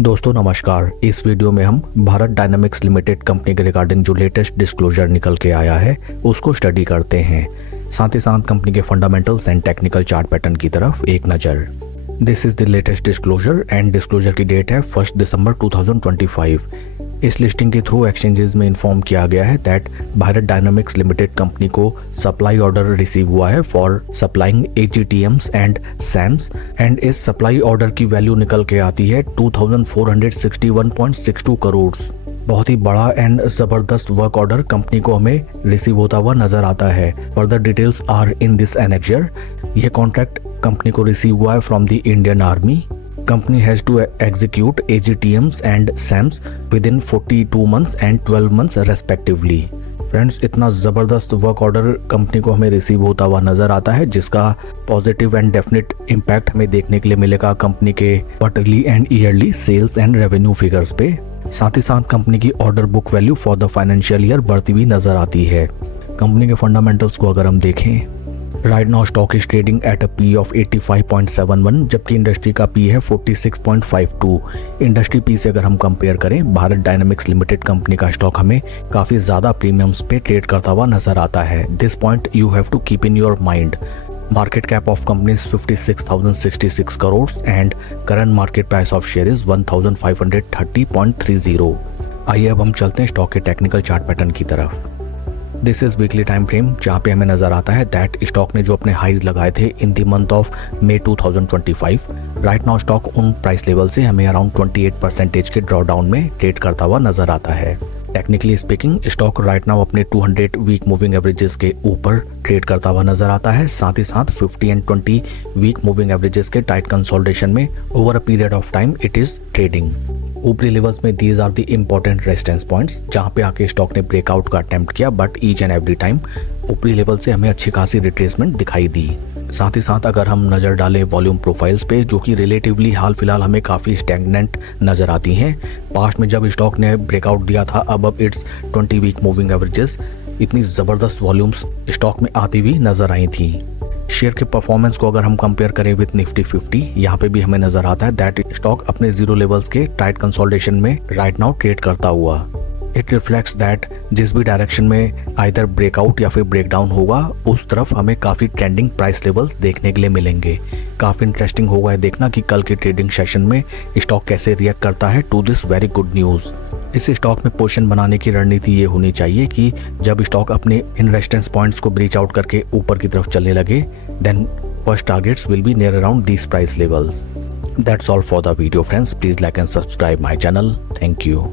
दोस्तों नमस्कार। इस वीडियो में हम भारत डायनामिक्स लिमिटेड कंपनी के रिगार्डिंग जो लेटेस्ट डिस्क्लोजर निकल के आया है उसको स्टडी करते हैं। साथ ही साथ कंपनी के fundamentals and technical chart pattern की तरफ एक नज़र। This is the latest disclosure and disclosure की डेट है 1 दिसंबर 2025। इस लिस्टिंग के थ्रू एक्सचेंजेस में इन्फॉर्म किया गया है that Bharat dynamics limited company को सप्लाई ऑर्डर रिसीव हुआ है for supplying AGTMs and SAMs and इस सप्लाई ऑर्डर की वैल्यू निकल के आती है 2461.62 करोड़। बहुत ही बड़ा एंड जबरदस्त वर्क ऑर्डर कंपनी को हमें रिसीव होता हुआ नजर आता है। Further details are in this annexure. यह कॉन्ट्रैक्ट कंपनी को रिसीव हुआ है from the Indian army. Company has to execute AGTMs and SAMs within 42 months and 12 months respectively. Friends, इतना ज़बरदस्त वर्क ऑर्डर कंपनी को हमें रिसीव होता हुआ नज़र आता है जिसका पॉजिटिव एंड डेफिनेट इम्पैक्ट हमें देखने के लिए मिलेगा कंपनी के quarterly and yearly sales and revenue figures पे। साथ ही साथ कंपनी की order book value for the financial year बढ़ती हुई नज़र आती है। कंपनी के फंडामेंटल्स को अगर हम देखें, right now stock is trading at a P of 85.71 जबकि इंडस्ट्री का पी है 46.52। इंडस्ट्री पी से अगर हम कंपेयर करें, भारत डायनामिक्स लिमिटेड कंपनी का स्टॉक हमें काफ़ी ज़्यादा प्रीमियम्स पे ट्रेड करता हुआ नजर आता है। This point you have to keep in your mind. Market cap of company is 56,066 crore and current market price of share is 1,530.30। आइए अब हम चलते हैं स्टॉक के टेक्निकल चार्ट पैटर्न की तरफ। This is weekly time frame जहाँ पे हमें नजर आता है दैट स्टॉक ने जो अपने हाईज लगाए थे in the month of May 2025, right now stock उन प्राइस लेवल से हमें अराउंड 28% के ड्रॉ डाउन में ट्रेड करता हुआ नजर आता है। Technically speaking stock right now अपने 200 वीक मूविंग एवरेजेस के ऊपर ट्रेड करता हुआ नजर आता है। साथ ही साथ 50 एंड 20 वीक मूविंग एवरेजेस के टाइट कंसोलिडेशन में over a period of time it is trading. ऊपरी लेवल्स में these are the important resistance points जहां पे आके स्टॉक ने ब्रेकआउट का अटेम्प्ट किया, but each and every time ऊपरी लेवल से हमें अच्छी खासी रिट्रेसमेंट दिखाई दी। साथ ही साथ अगर हम नज़र डालें वॉल्यूम प्रोफाइल्स पे जो कि रिलेटिवली हाल फिलहाल हमें काफ़ी स्टैग्नेंट नज़र आती हैं। पास्ट में जब स्टॉक ने ब्रेकआउट दिया था अब इट्स 20 वीक मूविंग एवरेजेस, इतनी ज़बरदस्त वॉल्यूम्स स्टॉक में आती हुई नज़र आई थी। शेयर के परफॉर्मेंस को अगर हम कंपेयर करें विद निफ्टी 50, यहाँ पे भी हमें नजर आता है दैट स्टॉक अपने जीरो लेवल्स के टाइट कंसोलिडेशन में राइट नाउ ट्रेड करता हुआ। इट रिफ्लेक्ट्स दैट जिस भी डायरेक्शन में आइदर ब्रेकआउट या फिर ब्रेकडाउन होगा उस तरफ हमें काफ़ी ट्रेंडिंग प्राइस लेवल्स देखने के लिए मिलेंगे। काफ़ी इंटरेस्टिंग होगा देखना कि कल के ट्रेडिंग सेशन में स्टॉक कैसे रिएक्ट करता है to this very good news. इस स्टॉक में पोजीशन बनाने की रणनीति ये होनी चाहिए कि जब स्टॉक अपने इन रेजिस्टेंस पॉइंट्स को ब्रीच आउट करके ऊपर की तरफ चलने लगे, then first targets will be near around these price levels. That's all for the video friends. Please like and subscribe my channel. Thank you.